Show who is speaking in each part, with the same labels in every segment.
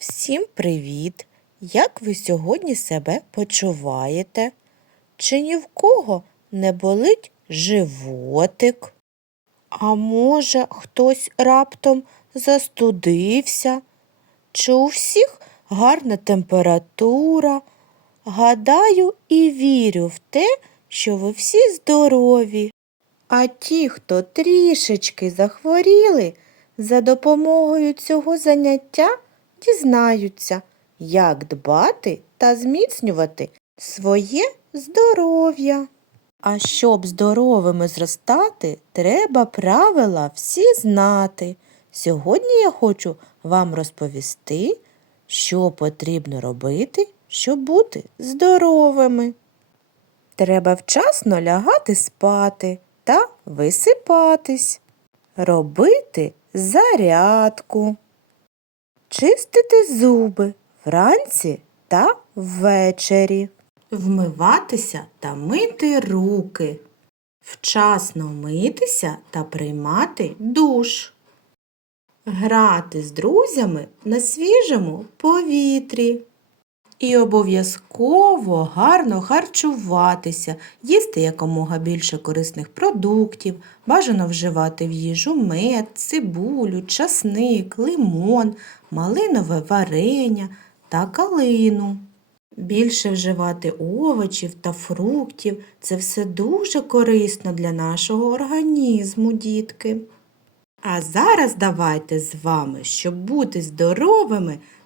Speaker 1: Всім привіт! Як ви сьогодні себе почуваєте? Чи ні в кого не болить животик? А може, хтось раптом застудився? Чи у всіх гарна температура? Гадаю і вірю в те, що ви всі здорові. А ті, хто трішечки захворіли, за допомогою цього заняття дізнаються, як дбати та зміцнювати своє здоров'я. А щоб здоровими зростати, треба правила всі знати. Сьогодні я хочу вам розповісти, що потрібно робити, щоб бути здоровими. Треба вчасно лягати спати та висипатись, робити зарядку, чистити зуби вранці та ввечері, вмиватися та мити руки, вчасно митися та приймати душ, грати з друзями на свіжому повітрі. І обов'язково гарно харчуватися, їсти якомога більше корисних продуктів, бажано вживати в їжу мед, цибулю, часник, лимон, малинове варення та калину. Більше вживати овочів та фруктів це все дуже корисно для нашого організму, дітки. А зараз давайте з вами, щоб бути здоровими,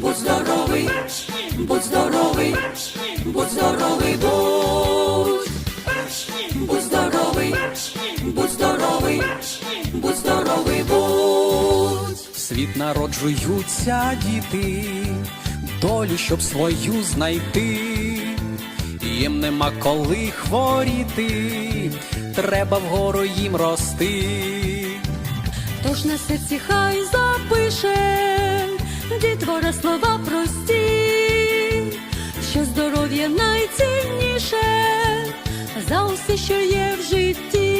Speaker 2: Будь здоровий, будь здоровий, будь здоровий, будь. Будь здоровий, будь здоровий, будь здоровий, будь.
Speaker 3: В світ народжуються діти, долю, щоб свою знайти. Їм нема коли хворіти, треба вгору їм рости.
Speaker 2: Тож на серці хай запише дітвора слова прості, що здоров'я найцінніше за усе, що є в житті.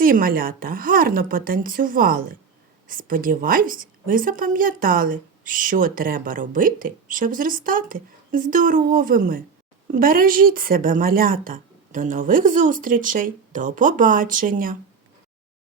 Speaker 1: Молодці, малята, гарно потанцювали. Сподіваюсь, ви запам'ятали, що треба робити, щоб зростати здоровими. Бережіть себе, малята. До нових зустрічей, до побачення!